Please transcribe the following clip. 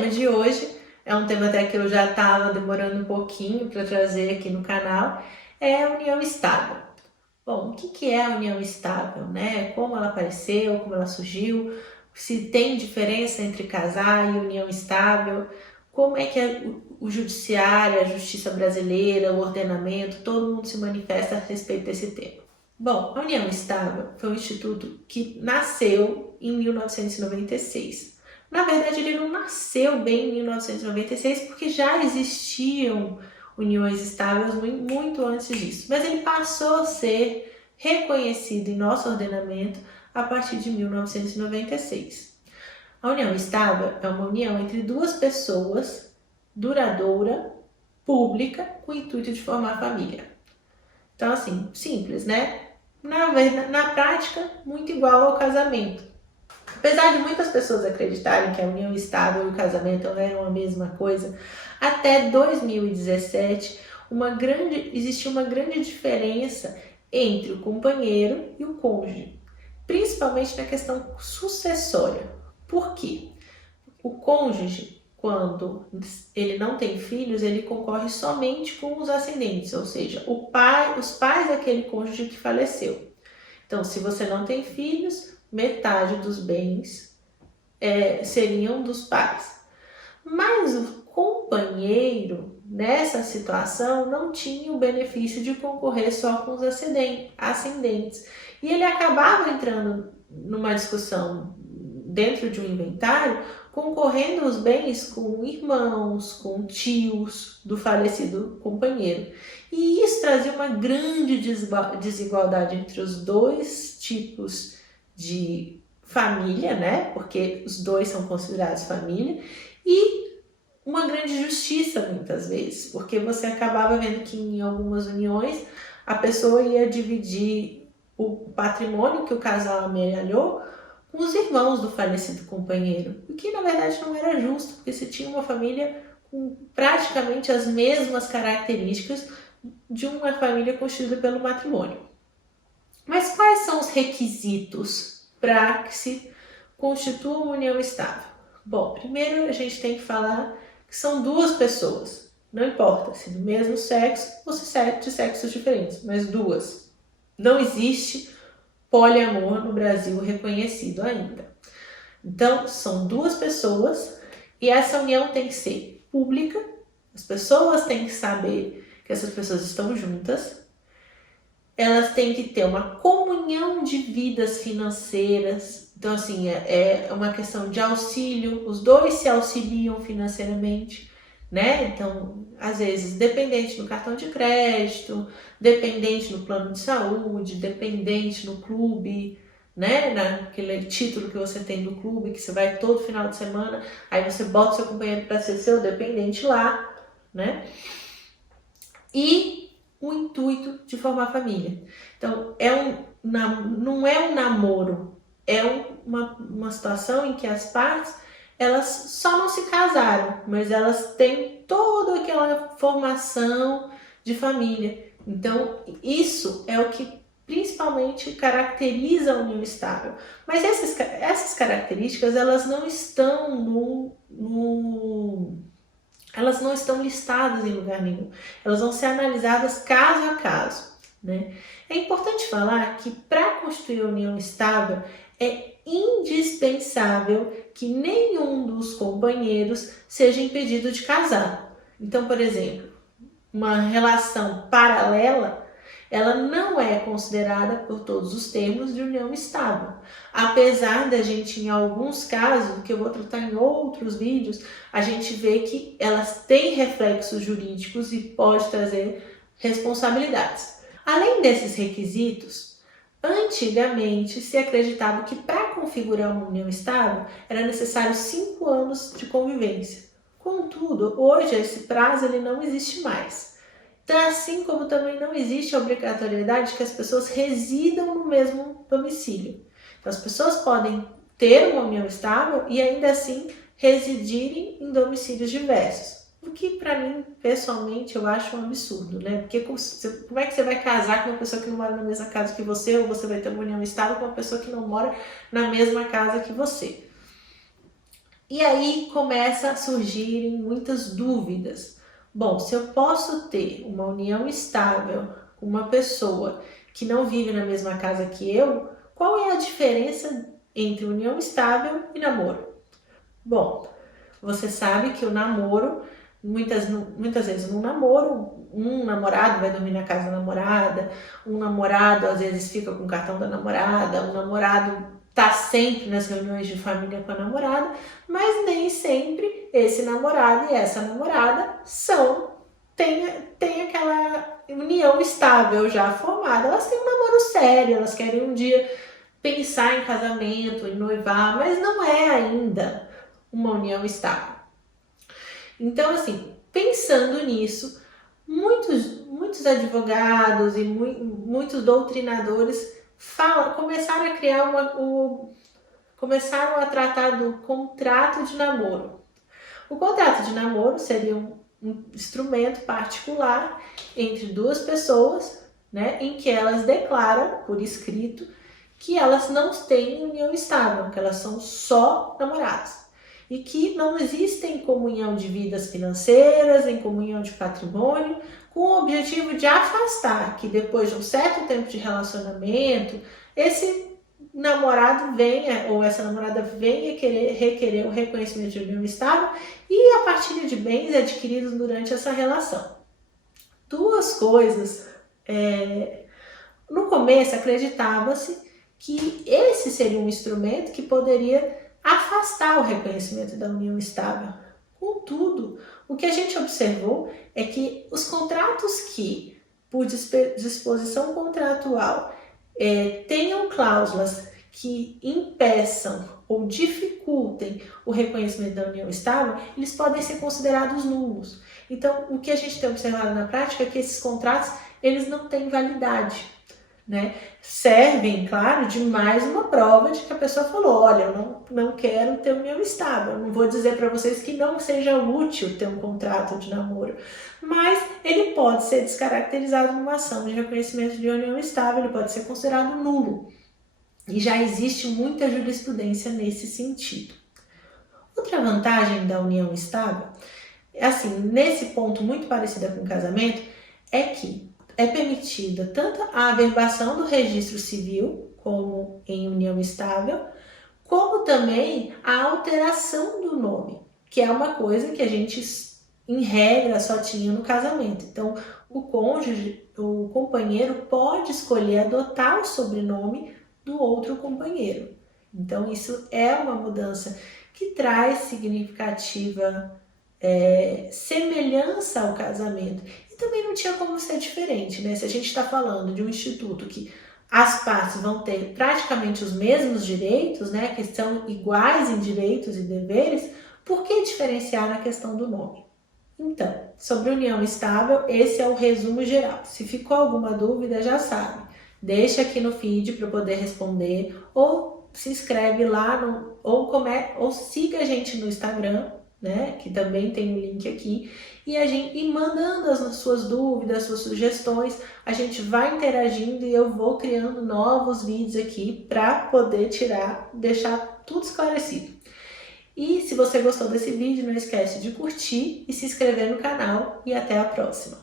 tema de hoje é um tema até que eu já estava demorando um pouquinho para trazer aqui no canal, é a união estável. Bom, o que é a união estável, né? Como ela apareceu, como ela surgiu, se tem diferença entre casar e união estável, como é que o judiciário, a justiça brasileira, o ordenamento, todo mundo se manifesta a respeito desse tema. Bom, a união estável foi um instituto que nasceu em 1996. Na verdade, ele não nasceu bem em 1996 porque já existiam uniões estáveis muito antes disso, mas ele passou a ser reconhecido em nosso ordenamento a partir de 1996. A união estável é uma união entre duas pessoas, duradoura, pública, com o intuito de formar família. Então, assim, simples, né? Na prática, muito igual ao casamento. Apesar de muitas pessoas acreditarem que a união estável e o casamento eram a mesma coisa, até 2017 existia uma grande diferença entre o companheiro e o cônjuge, principalmente na questão sucessória. Por quê? O cônjuge, quando ele não tem filhos, ele concorre somente com os ascendentes, ou seja, os pais daquele cônjuge que faleceu. Então, se você não tem filhos, metade dos bens seriam dos pais. Mas o companheiro, nessa situação, não tinha o benefício de concorrer só com os ascendentes. E ele acabava entrando numa discussão dentro de um inventário, concorrendo os bens com irmãos, com tios do falecido companheiro. E isso trazia uma grande desigualdade entre os dois tipos de família, né? Porque os dois são considerados família, e uma grande justiça muitas vezes, porque você acabava vendo que em algumas uniões a pessoa ia dividir o patrimônio que o casal amealhou com os irmãos do falecido companheiro, o que na verdade não era justo, porque se tinha uma família com praticamente as mesmas características de uma família constituída pelo matrimônio. Mas quais são os requisitos para que se constitua uma união estável? Bom, primeiro a gente tem que falar que são duas pessoas, não importa se do mesmo sexo ou se de sexos diferentes, mas duas. Não existe poliamor no Brasil reconhecido ainda. Então, são duas pessoas e essa união tem que ser pública, as pessoas têm que saber que essas pessoas estão juntas, elas têm que ter uma comunhão de vidas financeiras, então assim, é uma questão de auxílio, os dois se auxiliam financeiramente, né? Então, às vezes, dependente no cartão de crédito, dependente no plano de saúde, dependente no clube, né? Naquele título que você tem do clube, que você vai todo final de semana, aí você bota o seu companheiro para ser seu dependente lá, né? E o intuito de formar família. Então, não é um namoro, é uma situação em que as partes elas só não se casaram, mas elas têm toda aquela formação de família. Então, isso é o que principalmente caracteriza a união estável. Mas essas características, elas não estão elas não estão listadas em lugar nenhum. Elas vão ser analisadas caso a caso, né? É importante falar que para constituir a união estável é indispensável que nenhum dos companheiros seja impedido de casar. Então, por exemplo, uma relação paralela, ela não é considerada por todos os termos de união estável. Apesar da gente, em alguns casos, que eu vou tratar em outros vídeos, a gente vê que elas têm reflexos jurídicos e pode trazer responsabilidades. Além desses requisitos, antigamente se acreditava que para configurar uma união estável era necessário 5 anos de convivência. Contudo, hoje esse prazo ele não existe mais. Então, assim como também não existe a obrigatoriedade que as pessoas residam no mesmo domicílio. Então, as pessoas podem ter uma união estável e ainda assim residirem em domicílios diversos. O que, para mim, pessoalmente, eu acho um absurdo, né? Porque como é que você vai casar com uma pessoa que não mora na mesma casa que você, ou você vai ter uma união estável com uma pessoa que não mora na mesma casa que você? E aí começa a surgirem muitas dúvidas. Bom, se eu posso ter uma união estável com uma pessoa que não vive na mesma casa que eu, qual é a diferença entre união estável e namoro? Bom, você sabe que o namoro, muitas vezes no namoro, um namorado vai dormir na casa da namorada, um namorado às vezes fica com o cartão da namorada, um namorado tá sempre nas reuniões de família com a namorada, mas nem sempre esse namorado e essa namorada tem aquela união estável já formada. Elas têm um namoro sério, elas querem um dia pensar em casamento, em noivar, mas não é ainda uma união estável. Então, assim, pensando nisso, muitos advogados e muitos doutrinadores começaram a tratar do contrato de namoro. O contrato de namoro seria um instrumento particular entre duas pessoas, né, em que elas declaram por escrito que elas não têm união estável, que elas são só namoradas. E que não existem comunhão de vidas financeiras, em comunhão de patrimônio, com o objetivo de afastar que depois de um certo tempo de relacionamento, esse namorado venha, ou essa namorada venha requerer o reconhecimento de união estável e a partilha de bens adquiridos durante essa relação. Duas coisas. No começo acreditava-se que esse seria um instrumento que poderia afastar o reconhecimento da união estável. Contudo, o que a gente observou é que os contratos que, por disposição contratual, tenham cláusulas que impeçam ou dificultem o reconhecimento da união estável, eles podem ser considerados nulos. Então, o que a gente tem observado na prática é que esses contratos eles não têm validade, né? Servem, claro, de mais uma prova de que a pessoa falou, olha, eu não quero ter união estável, não vou dizer para vocês que não seja útil ter um contrato de namoro, mas ele pode ser descaracterizado numa ação de reconhecimento de união estável, ele pode ser considerado nulo, e já existe muita jurisprudência nesse sentido. Outra vantagem da união estável, assim, nesse ponto muito parecida com o casamento, é que é permitida tanto a averbação do registro civil, como em união estável, como também a alteração do nome, que é uma coisa que a gente, em regra, só tinha no casamento. Então, o cônjuge, o companheiro, pode escolher adotar o sobrenome do outro companheiro. Então, isso é uma mudança que traz significativa semelhança ao casamento. E também não tinha como ser diferente, né? Se a gente está falando de um instituto que as partes vão ter praticamente os mesmos direitos, né? Que são iguais em direitos e deveres, por que diferenciar na questão do nome? Então, sobre união estável, esse é o resumo geral. Se ficou alguma dúvida, já sabe. Deixa aqui no feed para eu poder responder, ou se inscreve lá, ou siga a gente no Instagram, né, que também tem o link aqui, e mandando as suas dúvidas, suas sugestões, a gente vai interagindo e eu vou criando novos vídeos aqui para poder deixar tudo esclarecido. E se você gostou desse vídeo, não esquece de curtir e se inscrever no canal, e até a próxima!